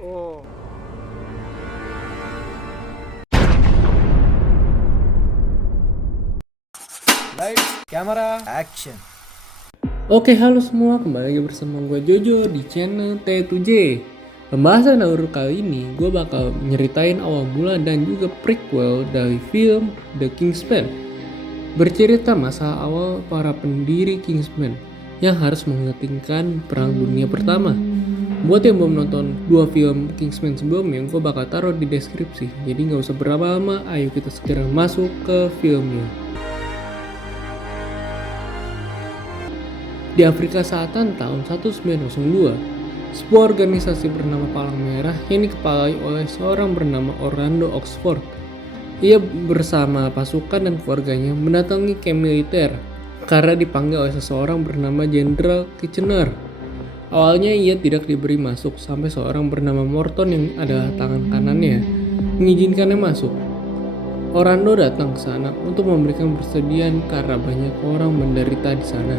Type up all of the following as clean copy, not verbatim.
Oh. Lights, camera, action. Oke, halo semua, kembali lagi bersama gue Jojo di channel T2J. Pembahasan Naruto kali ini, gue bakal nyeritain awal mula dan juga prequel dari film The Kingsman. Bercerita masa awal para pendiri Kingsman yang harus mengetingkan Perang Dunia Pertama. Buat yang belum nonton dua film Kingsman sebelumnya, gue bakal taruh di deskripsi. Jadi gak usah berapa lama, ayo kita segera masuk ke filmnya. Di Afrika Selatan tahun 1902, sebuah organisasi bernama Palang Merah yang dikepalai oleh seorang bernama Orlando Oxford. Ia bersama pasukan dan keluarganya mendatangi kamp militer karena dipanggil oleh seseorang bernama Jenderal Kitchener. Awalnya ia tidak diberi masuk sampai seorang bernama Morton yang adalah tangan kanannya mengizinkannya masuk. Orlando datang ke sana untuk memberikan persediaan karena banyak orang menderita di sana.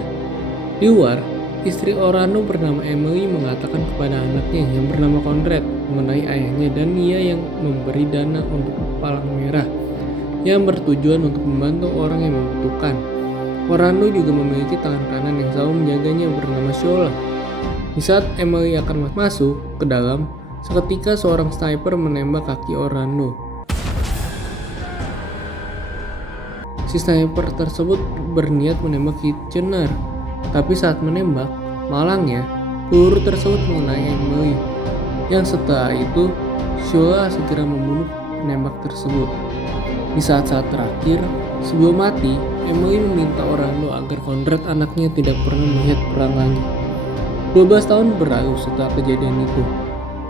Di luar, istri Orlando bernama Emily mengatakan kepada anaknya yang bernama Conrad mengenai ayahnya dan ia yang memberi dana untuk Palang Merah yang bertujuan untuk membantu orang yang membutuhkan. Orlando juga memiliki tangan kanan yang selalu menjaganya bernama Shola. Di saat Emily akan masuk ke dalam, seketika seorang sniper menembak kaki Orlando. Si sniper tersebut berniat menembak Kitchener. Tapi saat menembak, malangnya peluru tersebut mengenai Emily. Yang setelah itu, Shola segera membunuh penembak tersebut. Di saat-saat terakhir, sebelum mati, Emily meminta Orlando agar Conrad anaknya tidak pernah melihat perang lagi. 12 tahun berlalu setelah kejadian itu.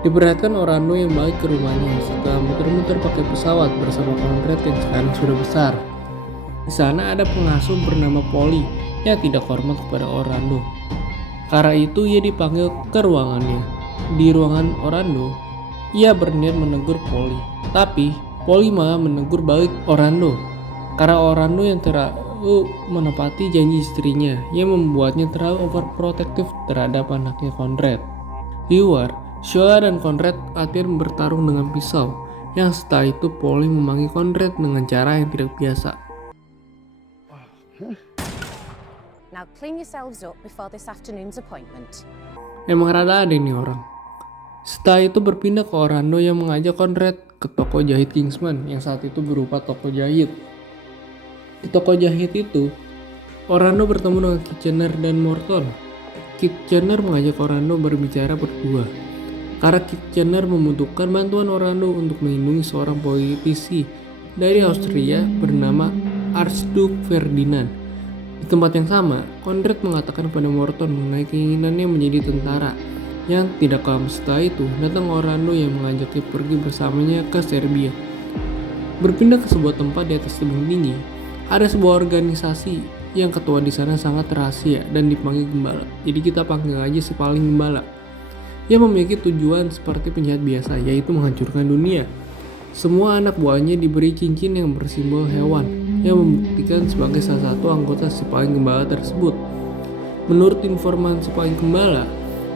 Diperlihatkan Orlando yang balik ke rumahnya setelah muter-muter pakai pesawat bersama Conrad yang sekarang sudah besar. Di sana ada pengasuh bernama Polly yang tidak hormat kepada Orlando. Karena itu ia dipanggil ke ruangannya. Di ruangan Orlando, ia berniat menegur Polly. Tapi Polly malah menegur balik Orlando. Karena Orlando yang terlalu menepati janji istrinya yang membuatnya terlalu overprotective terhadap anaknya Conrad. Di luar, Shola dan Conrad latihan bertarung dengan pisau. Yang setelah itu Polly memanggil Conrad dengan cara yang tidak biasa. Now clean yourselves up before this afternoon's appointment. Emang rada ada nih orang. Setelah itu berpindah ke Orlando yang mengajak Conrad ke toko jahit Kingsman yang saat itu berupa toko jahit. Di toko jahit itu, Orlando bertemu dengan Kitchener dan Morton. Kitchener mengajak Orlando berbicara berdua. Karena Kitchener membutuhkan bantuan Orlando untuk melindungi seorang politisi dari Austria bernama Archduke Ferdinand. Di tempat yang sama, Conrad mengatakan kepada Morton mengenai keinginannya menjadi tentara. Yang tidak lama setelah itu, datang Orlando yang mengajaknya pergi bersamanya ke Serbia. Berpindah ke sebuah tempat di atas tebing tinggi, ada sebuah organisasi yang ketua di sana sangat rahasia dan dipanggil Gembala. Jadi kita panggil aja si paling Gembala. Yang memiliki tujuan seperti penjahat biasa, yaitu menghancurkan dunia. Semua anak buahnya diberi cincin yang bersimbol hewan yang membuktikan sebagai salah satu anggota si paling Gembala tersebut. Menurut informan si paling Gembala,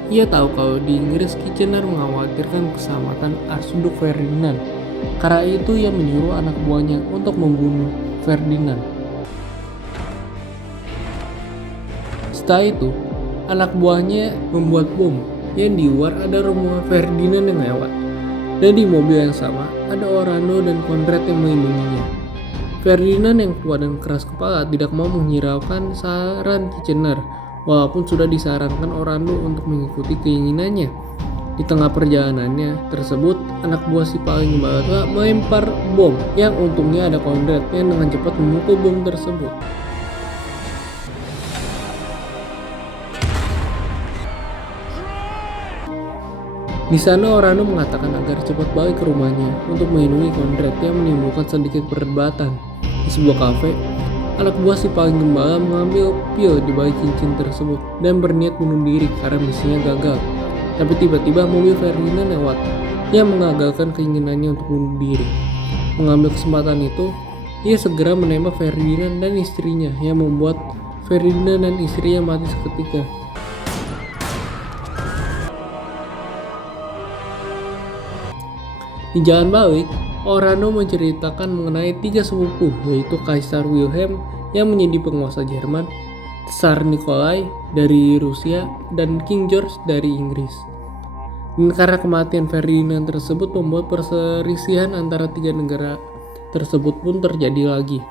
ia tahu kalau di Inggris Kitchener mengkhawatirkan keselamatan Archduke Ferdinand. Karena itu ia menyuruh anak buahnya untuk membunuh Ferdinand. Setelah itu, anak buahnya membuat bom yang di luar ada rombongan Ferdinand yang lewat. Dan di mobil yang sama ada Orlando dan Conrad yang melindunginya. Ferdinand yang tua dan keras kepala tidak mau menghiraukan saran Kitchener, walaupun sudah disarankan Orlando untuk mengikuti keinginannya. Di tengah perjalanannya tersebut, anak buah si paling Gembala melempar bom yang untungnya ada Conrad yang dengan cepat memukul bom tersebut. Di sana Orlando mengatakan agar cepat balik ke rumahnya untuk melindungi Conrad yang menimbulkan sedikit perdebatan. Di sebuah kafe, anak buah si paling Gembala mengambil pil di balik cincin tersebut dan berniat bunuh diri karena misinya gagal. Tapi tiba-tiba mobil Ferdinand lewat yang mengagalkan keinginannya untuk bunuh diri. Mengambil kesempatan itu, ia segera menembak Ferdinand dan istrinya yang membuat Ferdinand dan istrinya mati seketika. Di jalan balik, Orlando menceritakan mengenai 3 sepupu, yaitu Kaisar Wilhelm yang menjadi penguasa Jerman, Tsar Nikolai dari Rusia, dan King George dari Inggris. Dan karena kematian Ferdinand tersebut membuat perselisihan antara 3 negara tersebut pun terjadi lagi.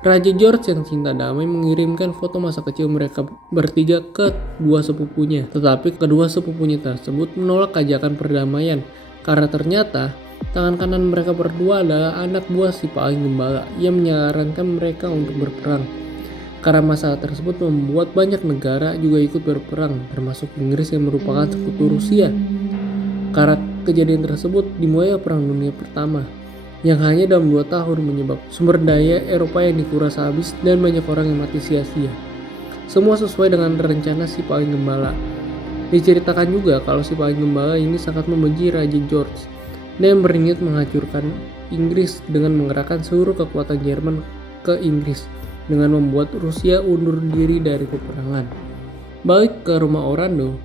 Raja George yang cinta damai mengirimkan foto masa kecil mereka bertiga ke 2 sepupunya, tetapi kedua sepupunya tersebut menolak ajakan perdamaian karena ternyata tangan kanan mereka berdua adalah anak buah si paling gembala yang menyarankan mereka untuk berperang. Karena masalah tersebut membuat banyak negara juga ikut berperang, termasuk Inggris yang merupakan sekutu Rusia. Karena kejadian tersebut dimulai Perang Dunia Pertama yang hanya dalam 2 tahun menyebabkan sumber daya Eropa yang dikuras habis dan banyak orang yang mati sia-sia. Semua sesuai dengan rencana si paling gembala. Diceritakan juga kalau si paling gembala ini sangat membenci Raja George dan berniat menghancurkan Inggris dengan mengerahkan seluruh kekuatan Jerman ke Inggris dengan membuat Rusia undur diri dari peperangan. Balik ke rumah Orlando,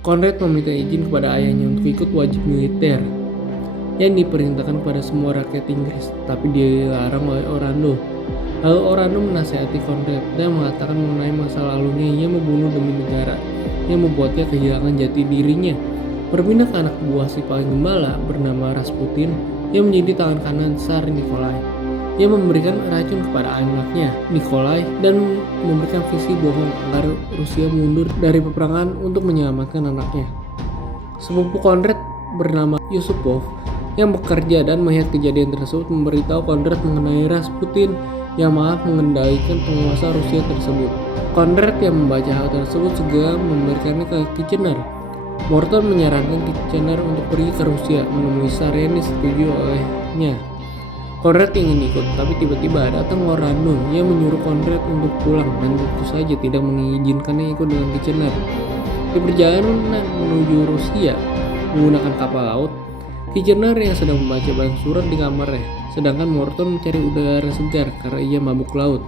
Conrad meminta izin kepada ayahnya untuk ikut wajib militer yang diperintahkan kepada semua rakyat Inggris, tapi dilarang oleh Orlando. Lalu Orlando menasihati Conrad dan mengatakan mengenai masa lalunya ia membunuh demi negara yang membuatnya kehilangan jati dirinya. Berpindah ke anak buah si paling gembala bernama Rasputin yang menjadi tangan kanan Tsar Nikolai. Ia memberikan racun kepada anaknya Nikolai dan memberikan visi bohong agar Rusia mundur dari peperangan untuk menyelamatkan anaknya. Sepupu Conrad bernama Yusupov yang bekerja dan melihat kejadian tersebut memberitahu Conrad mengenai Rasputin yang malah mengendalikan penguasa Rusia tersebut. Conrad yang membaca hal tersebut segera memberikannya ke Kitchener. Morton menyarankan Kitchener untuk pergi ke Rusia menemui Tsar yang disetujui olehnya. Conrad ingin ikut, tapi tiba-tiba datang Orlando yang menyuruh Conrad untuk pulang dan tentu saja tidak mengizinkannya ikut dengan Kitchener. Di perjalanan menuju Rusia menggunakan kapal laut, Kitchener yang sedang membaca banyak surat di kamarnya, sedangkan Morton mencari udara segar karena ia mabuk laut.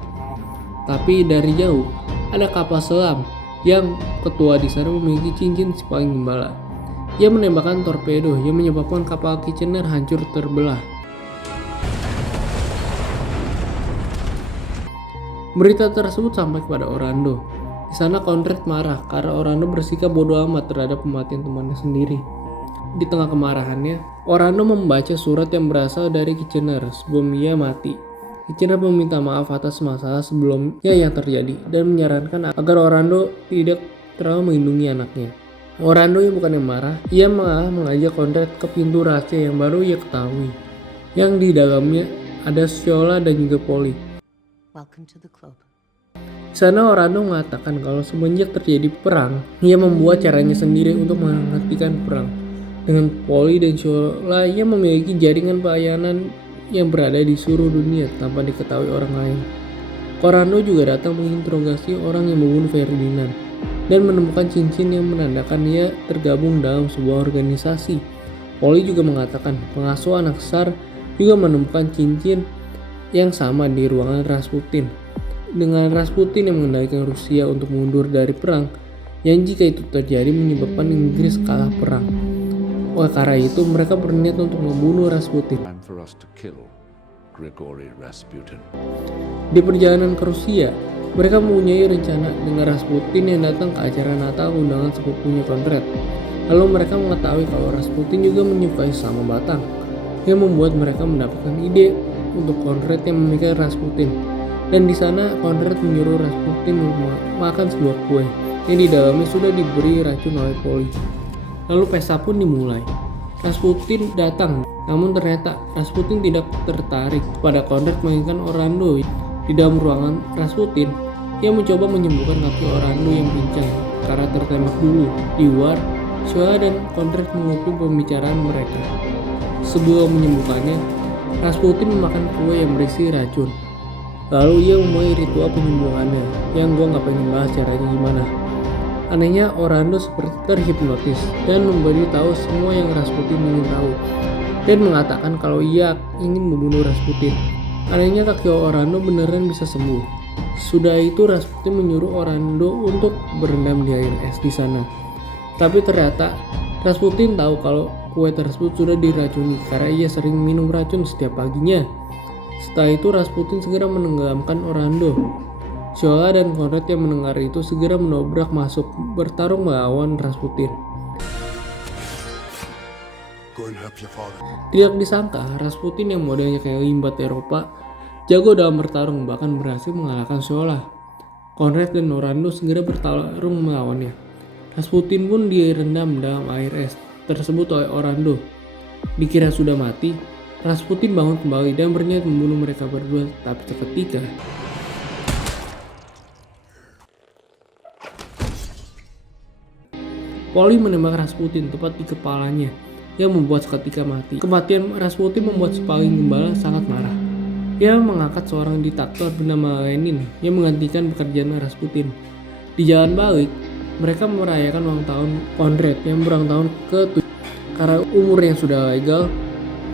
Tapi dari jauh ada kapal selam yang ketua di sana memiliki cincin si paling gembala. Ia menembakkan torpedo yang menyebabkan kapal Kitchener hancur terbelah. Berita tersebut sampai kepada Orlando. Di sana Conrad marah karena Orlando bersikap bodoh amat terhadap kematian temannya sendiri. Di tengah kemarahannya, Orlando membaca surat yang berasal dari Kitchener sebelum ia mati. Kitchener meminta maaf atas masalah sebelumnya yang terjadi dan menyarankan agar Orlando tidak terlalu melindungi anaknya. Orlando yang bukannya marah, ia malah mengajak Conrad ke pintu rahasia yang baru ia ketahui, yang di dalamnya ada Viola dan juga Polly. Welcome to the club. Di sana Orlando mengatakan kalau semenjak terjadi perang, ia membuat caranya sendiri untuk menghentikan perang. Dengan Polly dan Viola, ia memiliki jaringan pelayanan yang berada di seluruh dunia tanpa diketahui orang lain. Orlando juga datang menginterogasi orang yang membunuh Ferdinand dan menemukan cincin yang menandakan ia tergabung dalam sebuah organisasi. Polly juga mengatakan pengasuh anak Tsar juga menemukan cincin yang sama di ruangan Rasputin. Dengan Rasputin yang mengendalikan Rusia untuk mundur dari perang, yang jika itu terjadi menyebabkan Inggris kalah perang. Oleh karena itu mereka berniat untuk membunuh Rasputin. Di perjalanan ke Rusia, mereka mempunyai rencana dengan Rasputin yang datang ke acara Natal undangan sepupunya Conrad. Lalu mereka mengetahui kalau Rasputin juga menyukai sama batang, yang membuat mereka mendapatkan ide untuk Conrad yang memikirkan Rasputin. Dan di sana Conrad menyuruh Rasputin makan sebuah kue yang di dalamnya sudah diberi racun oleh Polly. Lalu pesta pun dimulai. Rasputin datang, namun ternyata Rasputin tidak tertarik pada Conrad melainkan Orlando. Di dalam ruangan Rasputin, ia mencoba menyembuhkan kaki Orlando yang pincang karena tertembak dulu. Di luar, Viola dan Conrad menguping pembicaraan mereka. Sebelum menyembuhkannya, Rasputin memakan kue yang berisi racun. Lalu ia memulai ritual penyembuhannya, yang gue gak pengen bahas caranya gimana. Anehnya Orlando seperti terhipnotis dan memberitahu semua yang Rasputin ingin tahu, dan mengatakan kalau ia ingin membunuh Rasputin. Anehnya kaki Orlando beneran bisa sembuh. Sudah itu Rasputin menyuruh Orlando untuk berendam di air es di sana. Tapi ternyata Rasputin tahu kalau kue tersebut sudah diracuni karena ia sering minum racun setiap paginya. Setelah itu Rasputin segera menenggelamkan Orlando. Shola dan Conrad yang mendengar itu segera menobrak masuk bertarung melawan Rasputin. Go and help your father. Tidak disangka Rasputin yang modelnya kayak limbat Eropa jago dalam bertarung, bahkan berhasil mengalahkan Shola. Conrad dan Orlando segera bertarung melawannya. Rasputin pun direndam dalam air es tersebut oleh Orlando. Dikira sudah mati, Rasputin bangun kembali dan berniat membunuh mereka berdua, tapi seketika Poli menembak Rasputin tepat di kepalanya yang membuat seketika mati. Kematian Rasputin membuat Stalin Gembala sangat marah. Ia mengangkat seorang diktator bernama Lenin yang menggantikan pekerjaan Rasputin. Di jalan balik, mereka merayakan ulang tahun Conrad yang berulang tahun ke-7. Karena umurnya sudah legal,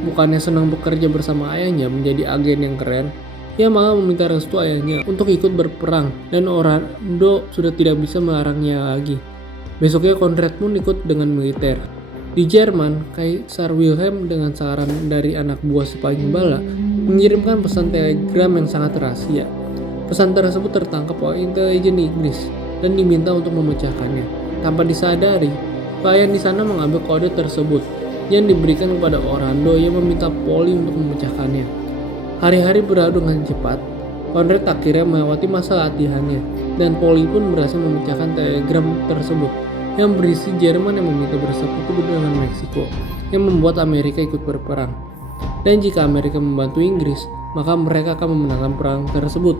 bukannya senang bekerja bersama ayahnya menjadi agen yang keren, ia malah meminta restu ayahnya untuk ikut berperang dan Orlando sudah tidak bisa melarangnya lagi. Besoknya Conrad pun ikut dengan militer. Di Jerman, Kaisar Wilhelm dengan saran dari anak buah Stalin Gembala mengirimkan pesan telegram yang sangat rahasia. Pesan tersebut tertangkap oleh intelijen Inggris dan diminta untuk memecahkannya. Tanpa disadari, pelayan di sana mengambil kode tersebut yang diberikan kepada Orlando yang meminta Poli untuk memecahkannya. Hari-hari berlalu dengan cepat. Conrad akhirnya melewati masa latihannya dan Poli pun berhasil memecahkan telegram tersebut yang berisi Jerman yang meminta bersekutu dengan Meksiko, yang membuat Amerika ikut berperang. Dan jika Amerika membantu Inggris, maka mereka akan memenangkan perang tersebut.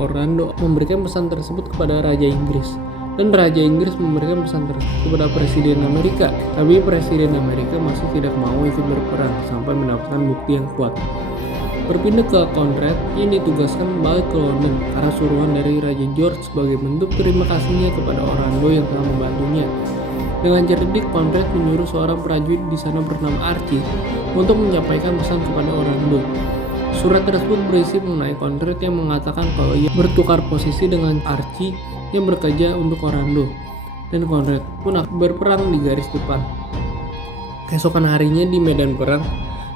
Orlando memberikan pesan tersebut kepada Raja Inggris, dan Raja Inggris memberikan pesan tersebut kepada Presiden Amerika. Tapi Presiden Amerika masih tidak mau ikut berperang sampai mendapatkan bukti yang kuat. Berpindah ke Conrad yang ditugaskan balik ke London karena suruhan dari Raja George sebagai bentuk terima kasihnya kepada Orlando yang telah membantunya. Dengan cerdik, Conrad menyuruh seorang prajurit di sana bernama Archie untuk menyampaikan pesan kepada Orlando. Surat tersebut berisi mengenai Conrad yang mengatakan kalau ia bertukar posisi dengan Archie yang bekerja untuk Orlando, dan Conrad pun berperang di garis depan. Keesokan harinya di medan perang,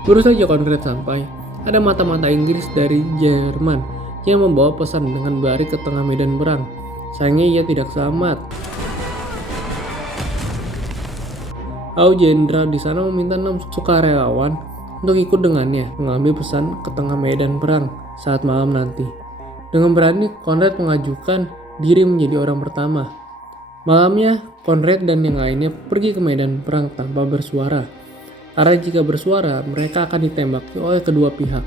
baru saja Conrad sampai, ada mata-mata Inggris dari Jerman yang membawa pesan dengan berlari ke tengah medan perang. Sayangnya ia tidak selamat. Lalu jenderal di sana meminta 6 sukarelawan untuk ikut dengannya mengambil pesan ke tengah medan perang saat malam nanti. Dengan berani, Conrad mengajukan diri menjadi orang pertama. Malamnya, Conrad dan yang lainnya pergi ke medan perang tanpa bersuara. Karena jika bersuara, mereka akan ditembaki oleh kedua pihak.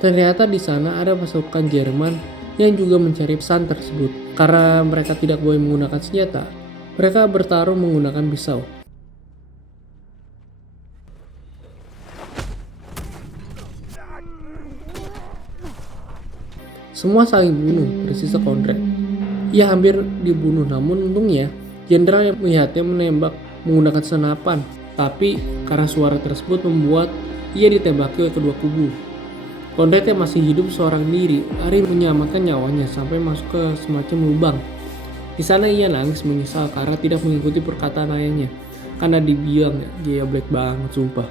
Ternyata di sana ada pasukan Jerman yang juga mencari pesan tersebut. Karena mereka tidak boleh menggunakan senjata, mereka bertarung menggunakan pisau. Semua saling bunuh, bersisa Conrad. Ia hampir dibunuh, namun untungnya jenderal yang melihatnya menembak menggunakan senapan. Tapi karena suara tersebut membuat ia ditembaki oleh kedua kubu. Conrad yang masih hidup seorang diri lari menyelamatkan nyawanya sampai masuk ke semacam lubang. Di sana ia nangis menyesal karena tidak mengikuti perkataan ayahnya, karena dibilang dia black banget sumpah.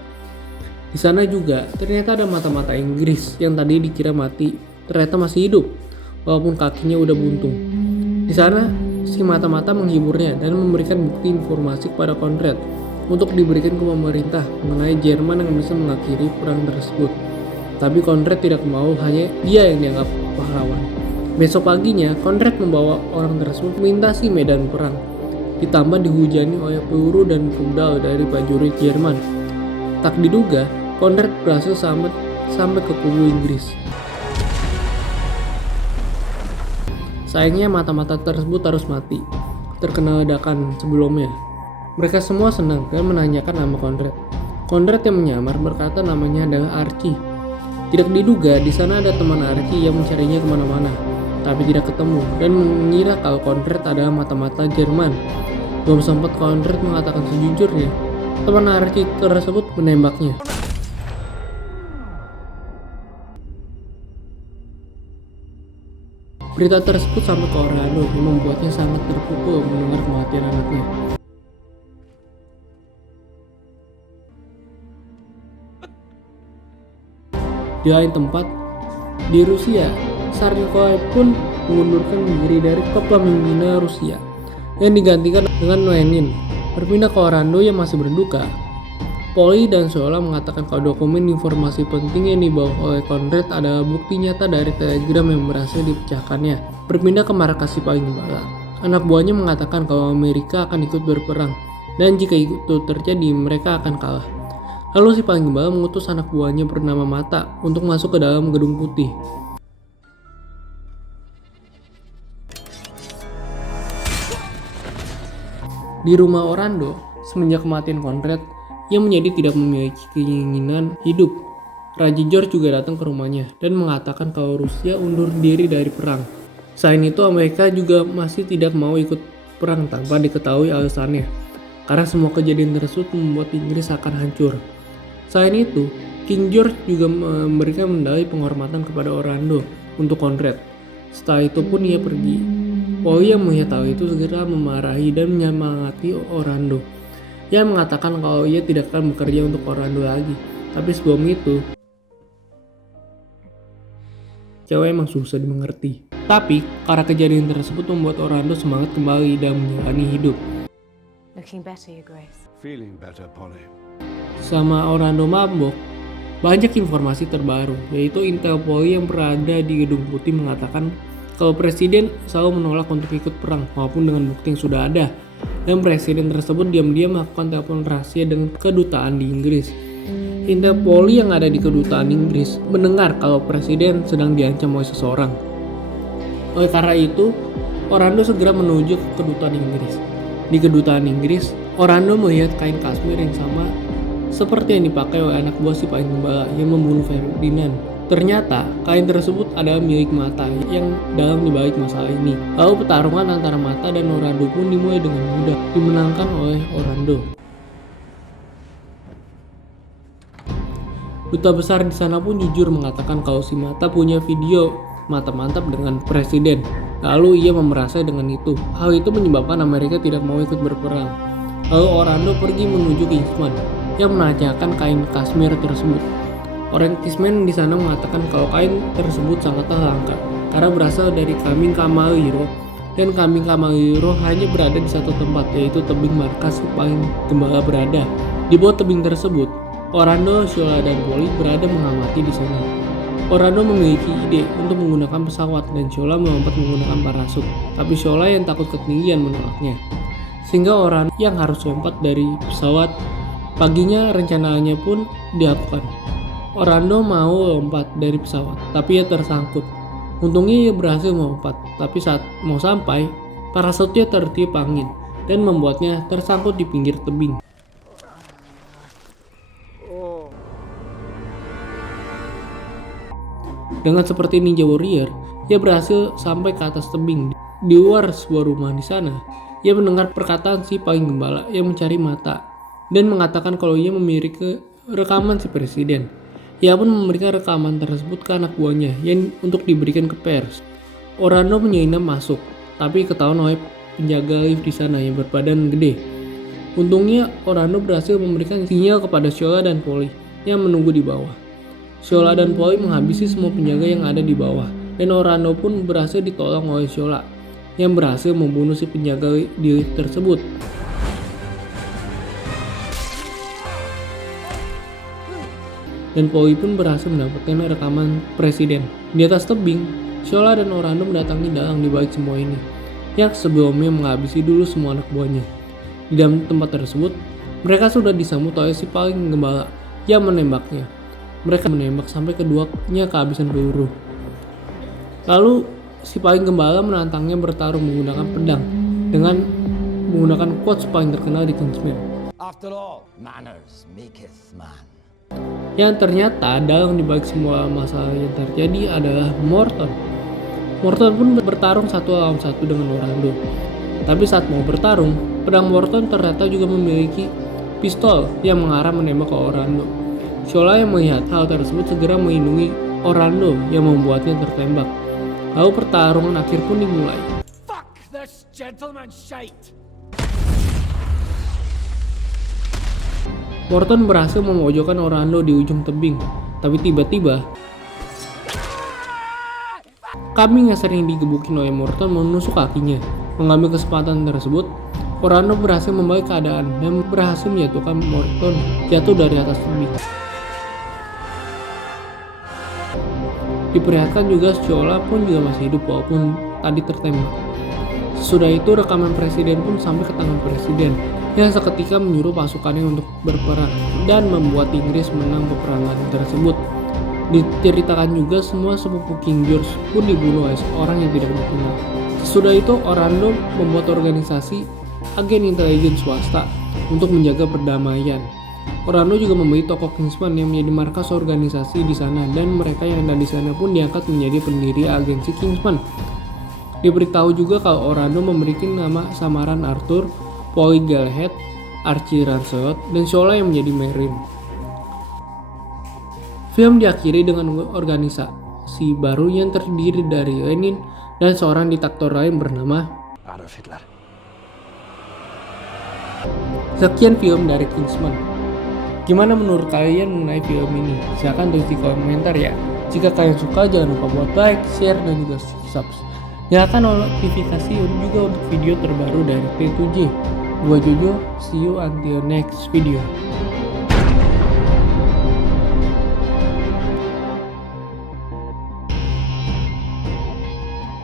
Di sana juga ternyata ada mata-mata Inggris yang tadi dikira mati, ternyata masih hidup walaupun kakinya udah buntung. Di sana si mata-mata menghiburnya dan memberikan bukti informasi kepada Conrad untuk diberikan ke pemerintah mengenai Jerman yang bisa mengakhiri perang tersebut. Tapi Conrad tidak mau, hanya dia yang dianggap pahlawan. Besok paginya, Conrad membawa orang tersebut melintasi medan perang, ditambah dihujani oleh peluru dan rudal dari prajurit Jerman. Tak diduga, Conrad berhasil selamat sampai ke kubu Inggris. Sayangnya mata-mata tersebut harus mati, terkena ledakan sebelumnya. Mereka semua senang dan menanyakan nama Conrad. Conrad yang menyamar berkata namanya adalah Archie. Tidak diduga di sana ada teman Archie yang mencarinya kemana-mana, tapi tidak ketemu dan mengira kalau Conrad adalah mata-mata Jerman. Belum sempat Conrad mengatakan sejujurnya, teman Archie tersebut menembaknya. Berita tersebut sampai ke Orlando yang membuatnya sangat terpukul mendengar kematian anaknya. Di lain tempat, di Rusia, Tsar Nikolai pun mengundurkan diri dari kepemimpinan Rusia yang digantikan dengan Lenin. Berpindah ke Orlando yang masih berduka. Polly dan Shola mengatakan kalau dokumen informasi penting yang dibawa oleh Conrad adalah bukti nyata dari telegram yang berhasil dipecahkannya. Berpindah ke markas si paling gembala. Anak buahnya mengatakan kalau Amerika akan ikut berperang, dan jika itu terjadi mereka akan kalah. Lalu si paling gembala mengutus anak buahnya bernama Mata untuk masuk ke dalam gedung putih. Di rumah Orlando, semenjak kematian Conrad, ia menjadi tidak memiliki keinginan hidup. Raja George juga datang ke rumahnya dan mengatakan kalau Rusia undur diri dari perang. Selain itu, Amerika juga masih tidak mau ikut perang tanpa diketahui alasannya, karena semua kejadian tersebut membuat Inggris akan hancur. Selain itu, King George juga memberikan medali penghormatan kepada Orlando untuk Conrad. Setelah itu pun ia pergi. Polly yang melihat hal itu segera memarahi dan menyemangati Orlando. Ia mengatakan kalau ia tidak akan bekerja untuk Orlando lagi. Tapi sebelum itu, cewek emang susah dimengerti. Tapi karena kejadian tersebut membuat Orlando semangat kembali dan menjalani hidup. Looking better, Your Grace. Feeling better, Polly. Sama Orlando mabok, banyak informasi terbaru, yaitu intel Polly yang berada di Gedung Putih mengatakan kalau presiden selalu menolak untuk ikut perang maupun dengan bukti yang sudah ada, dan presiden tersebut diam-diam melakukan telepon rahasia dengan kedutaan di Inggris. Intel Polly yang ada di kedutaan Inggris mendengar kalau presiden sedang diancam oleh seseorang. Oleh karena itu, Orlando segera menuju ke kedutaan Inggris. Di kedutaan Inggris, Orlando melihat kain kasmir yang sama seperti yang dipakai oleh anak buah si paling gembala yang membunuh Ferdinand. Ternyata kain tersebut adalah milik Mata yang dalam dibalik masalah ini. Lalu pertarungan antara Mata dan Orlando pun dimulai dengan mudah, dimenangkan oleh Orlando. Duta besar di sana pun jujur mengatakan kalau si Mata punya video mantap-mantap dengan presiden. Lalu ia memerasai dengan itu. Hal itu menyebabkan Amerika tidak mau ikut berperang. Lalu Orlando pergi menuju Kingsman yang menanyakan kain kasmir tersebut. Orang Kingsman di sana mengatakan kalau kain tersebut sangatlah langka karena berasal dari kambing Kamaliro, dan kambing Kamaliro hanya berada di satu tempat, yaitu tebing markas paling gembala berada. Di bawah tebing tersebut, Orlando, Shola, dan Polly berada mengamati di sana. Orlando memiliki ide untuk menggunakan pesawat dan Shola melompat menggunakan parasut, tapi Shola yang takut ketinggian menolaknya. Sehingga Orlando yang harus lompat dari pesawat. Paginya rencananya pun dilakukan. Orlando mau lompat dari pesawat, tapi ia tersangkut. Untungnya ia berhasil melompat, tapi saat mau sampai, parasutnya tertiup angin dan membuatnya tersangkut di pinggir tebing. Dengan seperti Ninja Warrior, ia berhasil sampai ke atas tebing. Di luar sebuah rumah di sana, ia mendengar perkataan si paling gembala yang mencari Mata dan mengatakan kalau ia memiliki rekaman si presiden. Ia pun memberikan rekaman tersebut ke anak buahnya yang untuk diberikan ke pers. Orlando menyelinap masuk, tapi ketahuan oleh penjaga lift di sana yang berbadan gede. Untungnya Orlando berhasil memberikan sinyal kepada Shola dan Polly yang menunggu di bawah. Shola dan Polly menghabisi semua penjaga yang ada di bawah, dan Orlando pun berhasil ditolong oleh Shola yang berhasil membunuh si penjaga di lift tersebut. Dan Polly pun berhasil mendapatkan rekaman presiden. Di atas tebing, Shola dan Orlando mendatangi dalang di balik semua ini, yang sebelumnya menghabisi dulu semua anak buahnya. Di dalam tempat tersebut, mereka sudah disambut oleh si paling gembala yang menembaknya. Mereka menembak sampai keduanya kehabisan peluru. Lalu si paling gembala menantangnya bertarung menggunakan pedang dengan menggunakan quotes paling terkenal di Kingsman. After all, manners maketh man. Yang ternyata dalang dibalik semua masalah yang terjadi adalah Morton. Morton pun bertarung satu lawan satu dengan Orlando. Tapi saat mau bertarung, pedang Morton ternyata juga memiliki pistol yang mengarah menembak ke Orlando. Shola yang melihat hal tersebut segera melindungi Orlando yang membuatnya tertembak. Lalu pertarungan akhir pun dimulai. Fuck this gentleman shite! Morton berhasil memojokkan Orlando di ujung tebing, tapi tiba-tiba Kambing yang sering digebukin oleh Morton menusuk kakinya. Mengambil kesempatan tersebut, Orlando berhasil membalik keadaan dan berhasil menjatuhkan Morton jatuh dari atas tebing. Diperlihatkan juga Shola pun juga masih hidup walaupun tadi tertembak. Sesudah itu rekaman presiden pun sampai ke tangan presiden yang seketika menyuruh pasukannya untuk berperang dan membuat Inggris menang peperangan tersebut. Diceritakan juga semua sepupu King George pun dibunuh oleh seorang yang tidak dikenal. Sesudah itu Orlando membuat organisasi agen intelijen swasta untuk menjaga perdamaian. Orlando juga membeli toko Kingsman yang menjadi markas organisasi di sana dan mereka yang ada di sana pun diangkat menjadi pendiri agensi Kingsman. Diberitahu juga kalau Orlando memberikan nama samaran Arthur, Polly Galahad, Archie Lancelot, dan Shola yang menjadi Merlin. Film diakhiri dengan organisasi baru yang terdiri dari Lenin dan seorang diktator lain bernama Adolf Hitler. Sekian film dari Kingsman. Gimana menurut kalian mengenai film ini? Silahkan tulis di komentar ya. Jika kalian suka jangan lupa buat like, share, dan juga subscribe. Nyalakan notifikasi juga untuk video terbaru dari P2J. Gua Jojo, see you until next video.